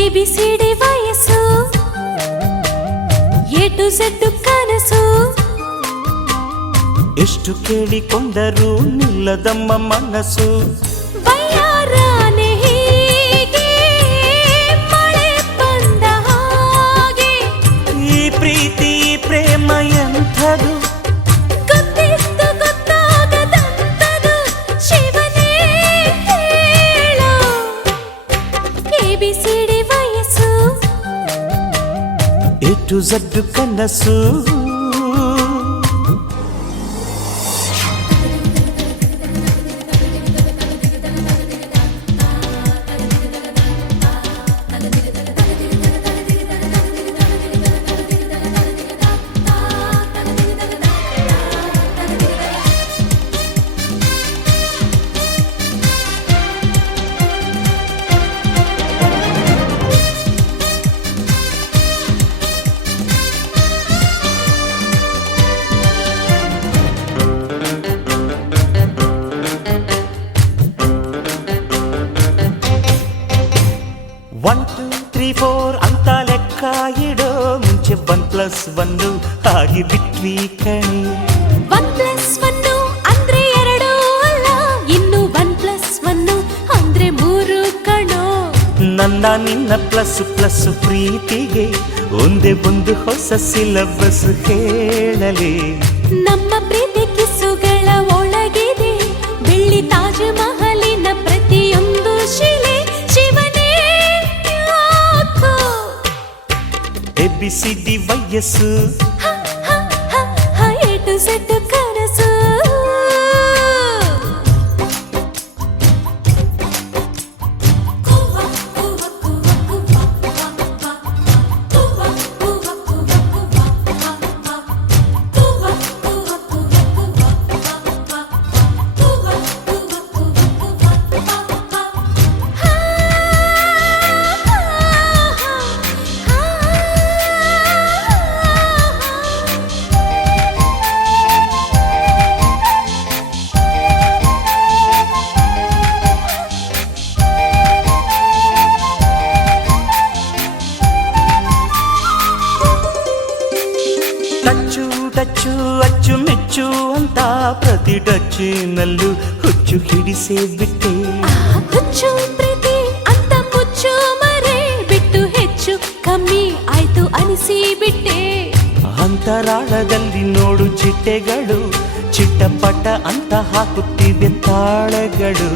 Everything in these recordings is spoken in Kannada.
ಎಬಿಸಿಡಿ ವಯಸ್ಸು ಎ ಟು ಝೆಡ್ ಕನಸು ಎಷ್ಟು ಕೇಳಿಕೊಂಡರೂ ನಿಲ್ಲದಮ್ಮ ಮನಸ್ಸು ಬಯ್ಯಾರಾನೆ ಹೀಗೆ ಮಳೆ ಬಂದ ಹಾಗೆ ಈ ಪ್ರೀತಿ ಪ್ರೇಮ ಎಂಥದು ಗೊತ್ತಿತ್ತು ಗೊತ್ತಾಗದಂಥದು ಶಿವನೇ ಹೇಳು ಎಬಿಸಿಡಿ ವಯಸ್ಸು ಎ ಟು ಝೆಡ್ ಕನಸು ಒನ್ ಟೂ ತ್ರೀ ಫೋರ್ ಅಂತ ಲೆಕ್ಕ ಇಡೋ ಮುಂಚೆ 1+1 ಆಗಿ ಬಿಟ್ವಿ ಕಣಿ 1+1 ಅಂದ್ರೆ 2 ಅಲ್ಲ ಇನ್ನು 1+1 ಅಂದ್ರೆ 3 ಕಣೋ ನನ್ನ ನಿನ್ನ ಪ್ಲಸ್ ಪ್ಲಸ್ ಪ್ರೀತಿಗೆ ಒಂದೇ ಒಂದು ಹೊಸ ಸಿಲಬಸ್ ಹೇಳಲಿ ನಮ್ಮ ಪ್ರೀತಿ ಕಿಸುಗಳ ಒಳಗಿದೆ ಬೆಳ್ಳಿ ತಾಜ್ ಮಹಲಿನ ಪ್ರತಿಯೊಂದು ಶಿಲೆ ಶಿವನೇ ಯಾಕೋ ಎಬಿಸಿಡಿ ವಯಸ್ಸು ಎ ಟು ಝೆಡ್ ಕನಸು ಟಚ್ಚು ಟಚ್ಚು ಅಚ್ಚುಮೆಚ್ಚು ಅಂತ ಪ್ರತಿ ಟಚ್ಚಿನಲ್ಲೂ ಹುಚ್ಚು ಹಿಡಿಸೇ ಬಿಟ್ಟೆ ಹುಚ್ಚು ಪ್ರೀತಿ ಅಂತ ಮುಚ್ಚು ಮರೆ ಬಿಟ್ಟು ಹೆಚ್ಚು ಕಮ್ಮಿ ಆಯ್ತು ಅನಿಸಿ ಬಿಟ್ಟೆ ಅಂತರಾಳದಲ್ಲಿ ನೋಡು ಚಿಟ್ಟೆಗಳು ಚಿಟ್ಟಪಟ ಅಂತ ಹಾಕುತ್ತಿವೆ ತಾಳಗಳು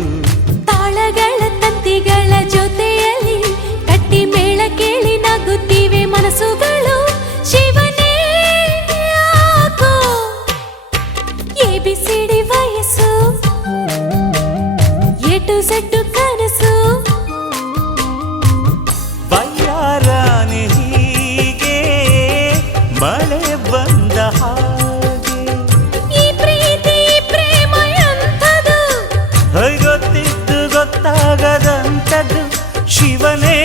ತಾಳಗಳ ತಂತಿಗಳ ಜೊತೆಯಲ್ಲಿ ಕಟ್ಟಿ ಮೇಳ ಕೇಳಿ ನಗುತ್ತಿವೆ ಮನಸ್ಸುಗಳು ಶಿವನೇ ಯಾಕೋ ಎಬಿಸಿಡಿ ವಯಸ್ಸು ಎ ಟು ಝೆಡ್ ಕನಸು ಬಯ್ಯಾರಾನೆ ಹೀಗೆ ಮಳೆ ಬಂದ ಹಾಗೆ ಈ ಪ್ರೀತಿ ಪ್ರೇಮ ಎಂಥದು ಗೊತ್ತಿದ್ದು ಗೊತ್ತಾಗದಂಥದ್ದು ಶಿವನೇ